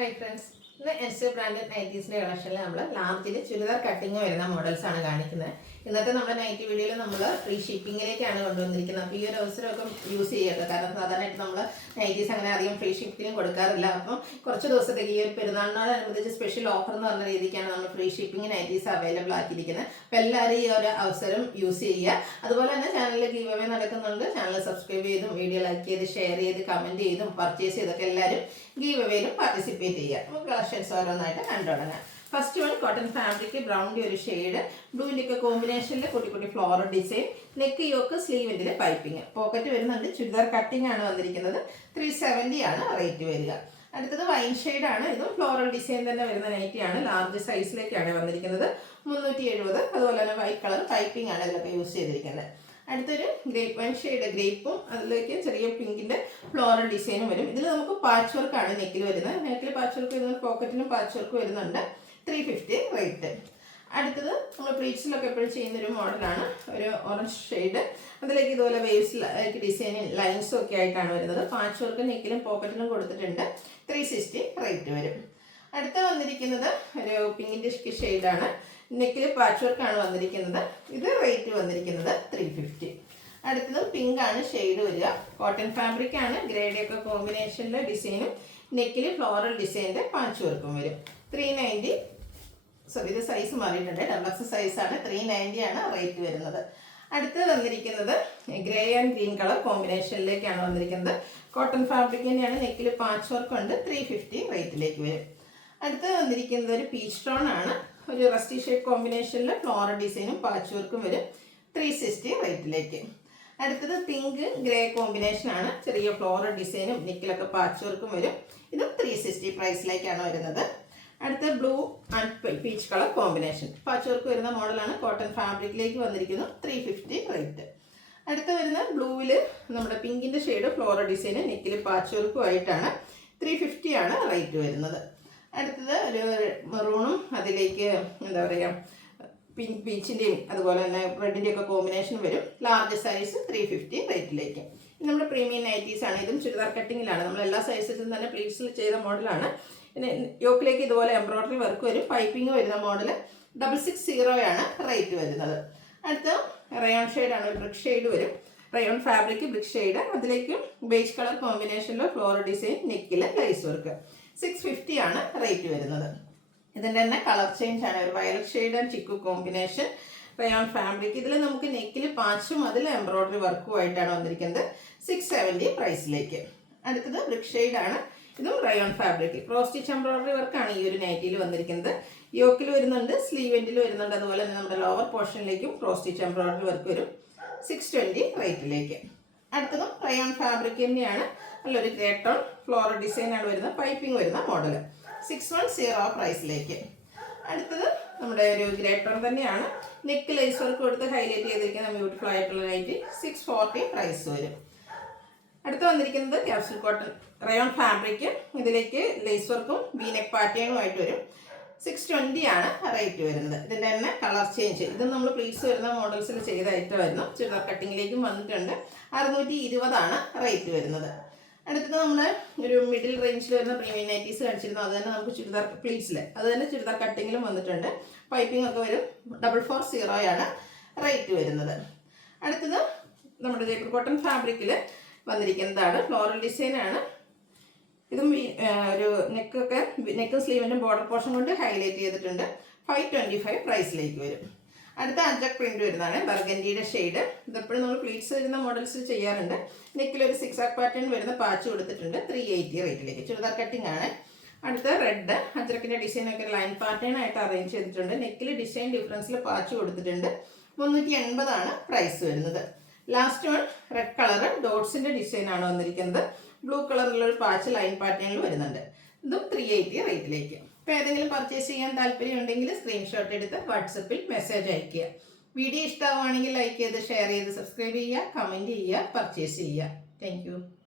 Hi friends, ഇന്ന് NC branded നൈറ്റീസിൻ്റെ കളക്ഷനിൽ നമ്മൾ ലാർജിൽ churidar cutting വരുന്ന മോഡൽസാണ് കാണിക്കുന്നത്. ഇന്നത്തെ നമ്മുടെ നൈറ്റി വീഡിയോയിൽ നമ്മൾ ഫ്രീ ഷിപ്പിങ്ങിലേക്കാണ് കൊണ്ടുവന്നിരിക്കുന്നത്. അപ്പോൾ ഈ ഒരു അവസരമൊക്കെ യൂസ് ചെയ്യട്ടെ, കാരണം സാധാരണയായിട്ട് നമ്മൾ നൈറ്റീസ് അങ്ങനെ അധികം ഫ്രീ ഷിപ്പിങ്ങിനും കൊടുക്കാറില്ല. അപ്പം കുറച്ച് ദിവസത്തേക്ക് ഈ ഒരു പെരുന്നാളിനോടനുബന്ധിച്ച് സ്പെഷ്യൽ ഓഫർ എന്ന് പറഞ്ഞ രീതിക്കാണ് നമ്മൾ ഫ്രീ ഷിപ്പിംഗ് നൈറ്റീസ് അവൈലബിൾ ആക്കിയിരിക്കുന്നത്. അപ്പോൾ എല്ലാവരും ഈ ഒരു അവസരം യൂസ് ചെയ്യുക. അതുപോലെ തന്നെ ചാനലിൽ ഗീവ് അവേ നടക്കുന്നുണ്ട്. ചാനൽ സബ്സ്ക്രൈബ് ചെയ്തും വീഡിയോ ലൈക്ക് ചെയ്ത് ഷെയർ ചെയ്ത് കമൻറ്റ് ചെയ്തും പർച്ചേസ് ചെയ്തൊക്കെ എല്ലാവരും ഗീവ് അവേയിലും പാർട്ടിസിപ്പേറ്റ് ചെയ്യുക. നമുക്ക് കളക്ഷൻസ് ഓരോന്നായിട്ട് കണ്ടുതുടങ്ങാം. ഫസ്റ്റ് വൺ കോട്ടൺ ഫാബ്രിക്, ബ്രൗണിൻ്റെ ഒരു ഷെയ്ഡ്, ബ്ലൂവിൻ്റെയൊക്കെ കോമ്പിനേഷനിൽ കുട്ടി കുട്ടി ഫ്ലോറൽ ഡിസൈൻ, നെക്ക് യോക്ക്, സ്ലീവിൻ്റെ പൈപ്പിംഗ്, പോക്കറ്റ് വരുന്നുണ്ട്. ചുരിദാർ കട്ടിംഗ് ആണ് വന്നിരിക്കുന്നത്. 370 ആണ് റേറ്റ് വരിക. അടുത്തത് വൈൻ ഷെയ്ഡാണ്. ഇതും ഫ്ലോറൽ ഡിസൈൻ തന്നെ വരുന്ന നൈറ്റിയാണ്. ലാർജ് സൈസിലേക്കാണ് വന്നിരിക്കുന്നത്. 370. അതുപോലെ തന്നെ വൈറ്റ് കളർ പൈപ്പിംഗ് ആണ് ഇതിലൊക്കെ യൂസ് ചെയ്തിരിക്കുന്നത്. അടുത്തൊരു ഗ്രേപ്പ് വൈൻ ഷെയ്ഡ്, ഗ്രേപ്പും അതിലേക്ക് ചെറിയ പിങ്കിൻ്റെ ഫ്ലോറൽ ഡിസൈനും വരും. ഇതിൽ നമുക്ക് പാച്ച് വർക്കാണ് നെക്കിൽ വരുന്നത്. നെക്കിൽ പാച്ച് വർക്ക് വരുന്നത്, പോക്കറ്റിലും പാച്ച് വർക്ക് വരുന്നുണ്ട്. 350 റേറ്റ്. അടുത്തത് നമ്മൾ പ്ലീറ്റ്സിലൊക്കെ എപ്പോഴും ചെയ്യുന്നൊരു മോഡലാണ്. ഒരു ഓറഞ്ച് ഷെയ്ഡ്, അതിലേക്ക് ഇതുപോലെ വേവ്സ് ഡിസൈനും ലൈൻസും ഒക്കെ ആയിട്ടാണ് വരുന്നത്. പാച്ച് വർക്ക് നെക്കിലും പോക്കറ്റിലും കൊടുത്തിട്ടുണ്ട്. 360 റേറ്റ് വരും. അടുത്ത വന്നിരിക്കുന്നത് ഒരു പിങ്കിൻ്റെ ഷെയ്ഡാണ്. നെക്കിൽ പാച്ച് വർക്കാണ് വന്നിരിക്കുന്നത്. ഇത് റേറ്റ് വന്നിരിക്കുന്നത് 350. അടുത്തത് പിങ്ക് ആണ് ഷെയ്ഡ് വരിക. കോട്ടൺ ഫാബ്രിക് ആണ്. ഗ്രേഡൊക്കെ കോമ്പിനേഷനിലെ ഡിസൈനും നെക്കിൽ ഫ്ലോറൽ ഡിസൈനിൻ്റെ പാച്ച് വർക്കും വരും. 390. ഇത് സൈസ് മാറിയിട്ടുണ്ട്, ഡബിൾ സൈസാണ്. 390 ആണ് റേറ്റ് വരുന്നത്. അടുത്ത് വന്നിരിക്കുന്നത് ഗ്രേ ആൻഡ് ഗ്രീൻ കളർ കോമ്പിനേഷനിലേക്കാണ് വന്നിരിക്കുന്നത്. കോട്ടൺ ഫാബ്രിക് തന്നെയാണ്. നെക്കിൽ പാച്ച് വർക്ക് ഉണ്ട്. 350 റേറ്റിലേക്ക് വരും. അടുത്ത് വന്നിരിക്കുന്നത് ഒരു പീച്ച് ടോൺ ആണ്. ഒരു റസ്റ്റി ഷെയ്ഡ് കോമ്പിനേഷനിൽ ഫ്ലോറൽ ഡിസൈനും പാച്ച് വർക്കും വരും. 360 റേറ്റിലേക്ക്. അടുത്തത് പിങ്ക് ഗ്രേ കോമ്പിനേഷനാണ്. ചെറിയ ഫ്ലോറൽ ഡിസൈനും നെക്കിലൊക്കെ പാച്ച് വർക്കും വരും. ഇതും 360 പ്രൈസിലേക്കാണ് വരുന്നത്. അടുത്ത blue and peach colour combination, patch work വരുന്ന മോഡലാണ്. കോട്ടൺ ഫാബ്രിക്കിലേക്ക് വന്നിരിക്കുന്നു. 350 റേറ്റ്. അടുത്ത് വരുന്ന ബ്ലൂവിൽ നമ്മുടെ പിങ്കിൻ്റെ ഷെയ്ഡ് ഫ്ലോറൽ ഡിസൈന് നെക്കിൽ പാച്ച് വർക്കും ആയിട്ടാണ്. 350 ആണ് റേറ്റ് വരുന്നത്. അടുത്തത് ഒരു മെറൂണും അതിലേക്ക് എന്താ പറയുക പിങ്ക് പീച്ചിൻ്റെയും അതുപോലെ തന്നെ റെഡിൻ്റെയും ഒക്കെ കോമ്പിനേഷൻ വരും. Large size 350 റേറ്റിലേക്ക്. നമ്മുടെ പ്രീമിയം നൈറ്റീസ് ആണ്. ഇതും ചുരിദാർ കട്ടിങ്ങിലാണ്. നമ്മൾ എല്ലാ സൈസിലും തന്നെ പ്ലീറ്റ്സിൽ ചെയ്ത മോഡലാണ്. പിന്നെ യോക്കിലേക്ക് ഇതുപോലെ എംബ്രോയ്ഡറി വർക്ക് വരും. പൈപ്പിംഗ് വരുന്ന മോഡൽ 660 ആണ് റേറ്റ് വരുന്നത്. അടുത്ത റയോൺ ഷെയ്ഡാണ്. ഒരു ബ്രിക്ക് ഷെയ്ഡ് വരും. റയോൺ ഫാബ്രിക് ബ്രിക്ക് ഷെയ്ഡ്, അതിലേക്ക് ബേജ് കളർ കോമ്പിനേഷനിൽ ഫ്ലോറൽ ഡിസൈൻ, നെക്കിൽ ലൈസ് വർക്ക്. 650 ആണ് റേറ്റ് വരുന്നത്. ഇതിൻ്റെ തന്നെ കളർ ചേഞ്ച് ആണ്. ഒരു violet shade and chikoo combination, rayon fabric. ഇതിൽ നമുക്ക് നെക്കിൽ പാച്ചും അതിൽ എംബ്രോയ്ഡറി വർക്കും ആയിട്ടാണ് വന്നിരിക്കുന്നത്. 670 പ്രൈസിലേക്ക്. അടുത്തത് ബ്രിക്ക് ഷെയ്ഡാണ്. ഇതും rayon fabric. Cross stitch embroidery വർക്കാണ് ഈ ഒരു നൈറ്റിയിൽ വന്നിരിക്കുന്നത്. യോക്കിൽ വരുന്നുണ്ട്, സ്ലീവ് എൻഡിൽ വരുന്നുണ്ട്. അതുപോലെ തന്നെ നമ്മുടെ ലോവർ പോർഷനിലേക്കും ക്രോസ് സ്റ്റിച്ച് എംബ്രോയ്ഡറി വർക്ക് വരും. 620 റേറ്റിലേക്ക്. അടുത്തതും റയോൺ ഫാബ്രിക് തന്നെയാണ്. നല്ലൊരു ഗ്രേ ടോൺ ഫ്ലോറൽ ഡിസൈനാണ് വരുന്നത്. പൈപ്പിംഗ് വരുന്ന മോഡൽ. 610 പ്രൈസിലേക്ക്. അടുത്തത് നമ്മുടെ ഒരു ഗ്രേ ടോൺ തന്നെയാണ്. നെക്ക് ലൈസ് വർക്ക് കൊടുത്ത് ഹൈലൈറ്റ് ചെയ്തിരിക്കുന്ന ബ്യൂട്ടിഫുൾ ആയിട്ടുള്ള നൈറ്റി. 640 പ്രൈസ് വരും. അടുത്ത് വന്നിരിക്കുന്നത് ക്യാപ്സൂൾ കോട്ടൺ റയോൺ ഫാബ്രിക്. ഇതിലേക്ക് ലേസ് വർക്കും വി നെക്ക് പാറ്റേണും ആയിട്ട് വരും. 620 ആണ് റേറ്റ് വരുന്നത്. ഇതിൻ്റെ തന്നെ കളർ ചേഞ്ച്, ഇത് നമ്മൾ പ്ലീറ്റ്സ് വരുന്ന മോഡൽസിൽ ചെയ്ത ഐറ്റമായിരുന്നു. ചുരിദാർ കട്ടിങ്ങിലേക്കും വന്നിട്ടുണ്ട്. 620 ആണ് റേറ്റ് വരുന്നത്. അടുത്തത് നമ്മൾ ഒരു മിഡിൽ റേഞ്ചിൽ വരുന്ന പ്രീമിയം നൈറ്റീസ് കാണിച്ചിരുന്നു. അത് തന്നെ നമുക്ക് ചുരിദാർ പ്ലീറ്റ്സിൽ അത് തന്നെ ചുരിദാർ കട്ടിങ്ങിലും വന്നിട്ടുണ്ട്. പൈപ്പിംഗ് ഒക്കെ വരും. 440 ആണ് റേറ്റ് വരുന്നത്. അടുത്തത് നമ്മുടെ ജയ്പൂർ കോട്ടൺ ഫാബ്രിക്കിൽ വന്നിരിക്കുന്നതാണ്. ഫ്ലോറൽ ഡിസൈനാണ്. ഇതും ഒരു നെക്കും സ്ലീവിൻ്റെ ബോർഡർ പോർഷൻ കൊണ്ട് ഹൈലൈറ്റ് ചെയ്തിട്ടുണ്ട്. 525 പ്രൈസിലേക്ക് വരും. അടുത്ത അജക് പ്രിന്റ് വരുന്നതാണ്. ബർഗൻഡിയുടെ ഷെയ്ഡ്. ഇതെപ്പോഴും നമ്മൾ പ്ലീറ്റ്സ് വരുന്ന മോഡൽസ് ചെയ്യാറുണ്ട്. നെക്കിലൊരു 6 പാറ്റേൺ വരുന്ന പാച്ച് കൊടുത്തിട്ടുണ്ട്. 380 റേറ്റിലേക്ക്. ചുരിദാർ കട്ടിംഗ് ആണ്. അടുത്ത റെഡ് അജറക്കിൻ്റെ ഡിസൈനൊക്കെ ലൈൻ പാറ്റേൺ ആയിട്ട് അറേഞ്ച് ചെയ്തിട്ടുണ്ട്. നെക്കിൽ ഡിസൈൻ ഡിഫറൻസിൽ പാച്ച് കൊടുത്തിട്ടുണ്ട്. 380 ആണ് പ്രൈസ് വരുന്നത്. ലാസ്റ്റ് വൺ റെഡ് കളർ ഡോട്ട്സിൻ്റെ ഡിസൈനാണ് വന്നിരിക്കുന്നത്. ബ്ലൂ കളറിലുള്ള പാച്ച് ലൈൻ പാറ്റേണിൽ വരുന്നുണ്ട്. ഇതും 380 റേറ്റിലേക്ക്. ഇപ്പോൾ ഏതെങ്കിലും പർച്ചേസ് ചെയ്യാൻ താല്പര്യം ഉണ്ടെങ്കിൽ സ്ക്രീൻഷോട്ട് എടുത്ത് വാട്സപ്പിൽ മെസ്സേജ് അയയ്ക്കുക. വീഡിയോ ഇഷ്ടമാവുകയാണെങ്കിൽ ലൈക്ക് ചെയ്ത് ഷെയർ ചെയ്ത് സബ്സ്ക്രൈബ് ചെയ്യുക, കമൻറ്റ് ചെയ്യുക, പർച്ചേസ് ചെയ്യുക. താങ്ക്